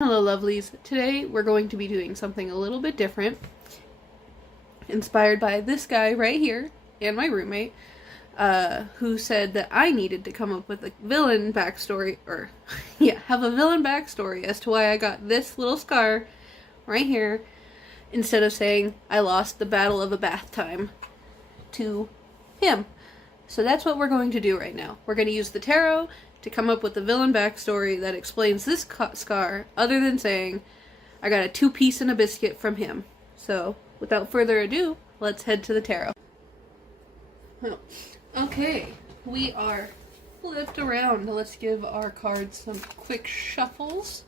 Hello lovelies, today we're going to be doing something a little bit different, inspired by this guy right here, and my roommate, who said that I needed to come up with a villain backstory, or, yeah, have a villain backstory as to why I got this little scar right here, instead of saying I lost the battle of a bath time to him. So that's what we're going to do right now. We're going to use the tarot to come up with the villain backstory that explains this scar, other than saying, I got a 2-piece and a biscuit from him. So, without further ado, let's head to the tarot. Oh. Okay, we are flipped around. Let's give our cards some quick shuffles.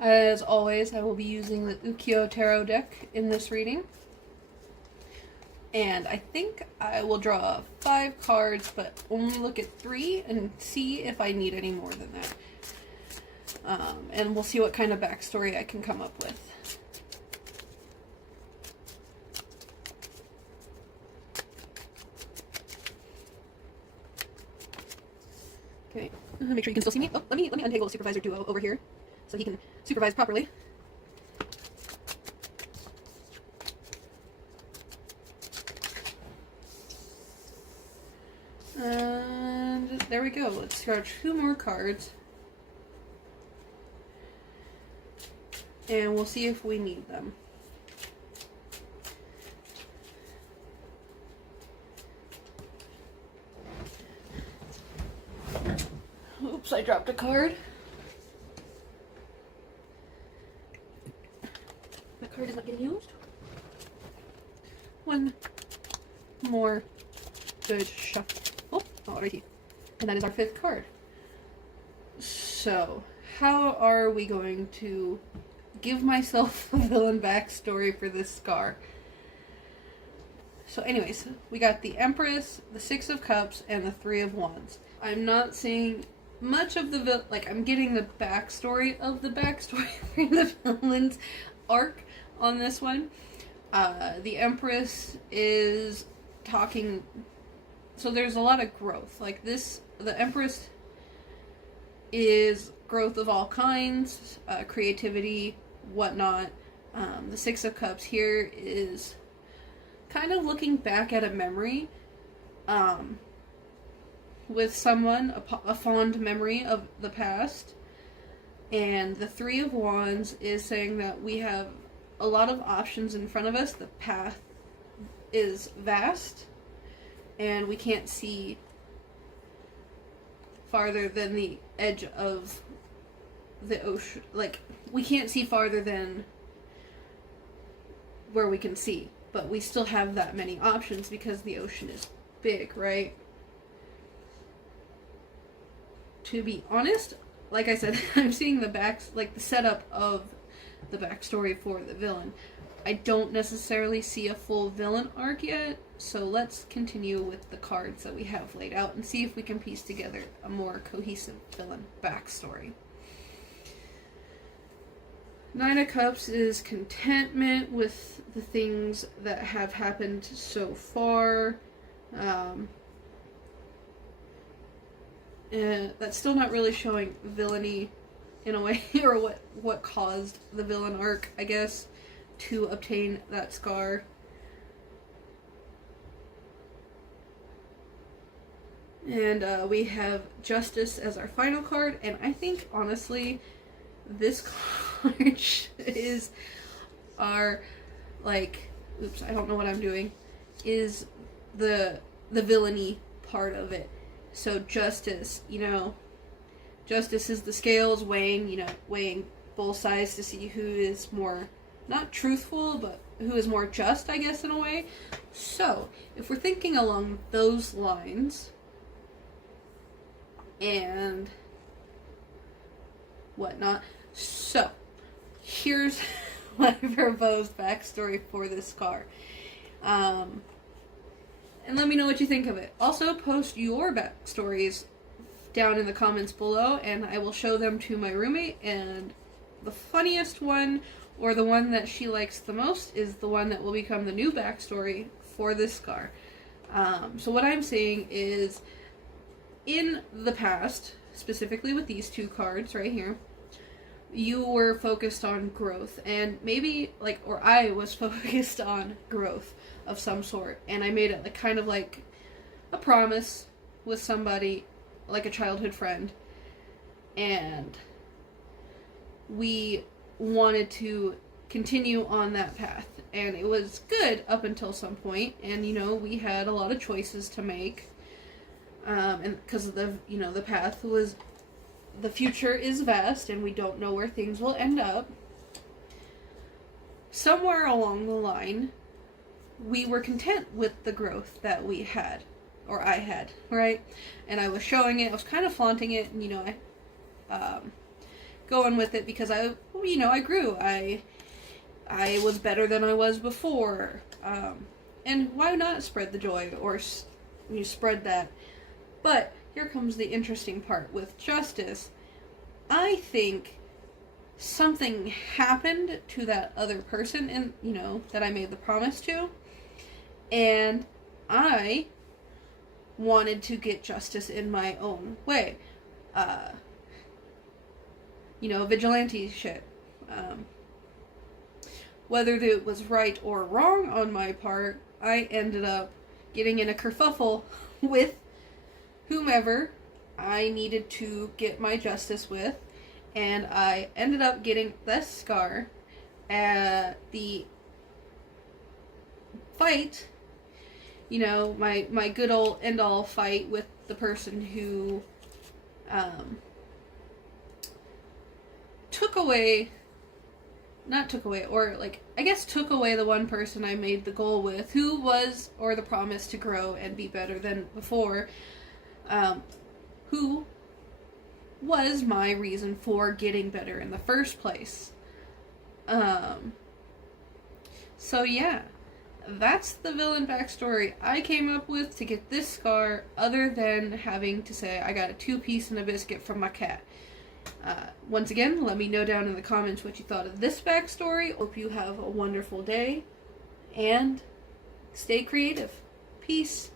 As always, I will be using the Ukiyo Tarot deck in this reading. And I think I will draw 5 cards, but only look at 3 and see if I need any more than that. And we'll see what kind of backstory I can come up with. Okay, make sure you can still see me. Oh, let me untangle Supervisor Duo over here so he can supervise properly. And there we go. Let's draw 2 more cards. And we'll see if we need them. Oops, I dropped a card. My card is not getting used. One more good shuffle. Oh, alrighty. And that is our 5th card. So, how are we going to give myself a villain backstory for this scar? So anyways, we got the Empress, the 6 of Cups, and the 3 of Wands. I'm not seeing much of the I'm getting the backstory of the backstory for the villain's arc on this one. The Empress is talking... So there's a lot of growth. Like this, the Empress is growth of all kinds, creativity, whatnot. The 6 of Cups here is kind of looking back at a memory with someone, a fond memory of the past. And the 3 of Wands is saying that we have a lot of options in front of us. The path is vast. And we can't see farther than the edge of the ocean. Like, we can't see farther than where we can see. But we still have that many options because the ocean is big, right? To be honest, like I said, I'm seeing the setup of the backstory for the villain. I don't necessarily see a full villain arc yet, so let's continue with the cards that we have laid out and see if we can piece together a more cohesive villain backstory. 9 of Cups is contentment with the things that have happened so far. And that's still not really showing villainy in a way, or what caused the villain arc, I guess, to obtain that scar. And we have Justice as our final card, and I think, honestly, this card is our, oops, I don't know what I'm doing, is the villainy part of it. So Justice, Justice is the scales weighing both sides to see who is more, not truthful, but who is more just, I guess, in a way. So, if we're thinking along those lines, and whatnot, so, here's my proposed backstory for this scar. And let me know what you think of it. Also, post your backstories down in the comments below, and I will show them to my roommate, and the funniest one, or the one that she likes the most, is the one that will become the new backstory for this scar. So what I'm saying is, in the past, specifically with these 2 cards right here, you were focused on growth, and maybe like, or I was focused on growth of some sort, and I made it like kind of like a promise with somebody, like a childhood friend, and we wanted to continue on that path, and it was good up until some point, and you know, we had a lot of choices to make, and because of the, you know, the path was, the future is vast and we don't know where things will end up. Somewhere along the line, we were content with the growth that we had, or I had, right? And I was showing it, I was kind of flaunting it, and you know, I going with it because I, you know, I grew. I was better than I was before. And why not spread the joy, or you spread that? But here comes the interesting part with justice. I think something happened to that other person, and you know, that I made the promise to, and I wanted to get justice in my own way. You know, vigilante shit. Whether it was right or wrong on my part, I ended up getting in a kerfuffle with whomever I needed to get my justice with, and I ended up getting this scar at the fight, you know, my good old end all fight with the person who took away the one person I made the goal with, who was, or the promise to grow and be better than before, who was my reason for getting better in the first place. So yeah, that's the villain backstory I came up with to get this scar, other than having to say I got a 2-piece and a biscuit from my cat. Once again, let me know down in the comments what you thought of this backstory. Hope you have a wonderful day, and stay creative. Peace.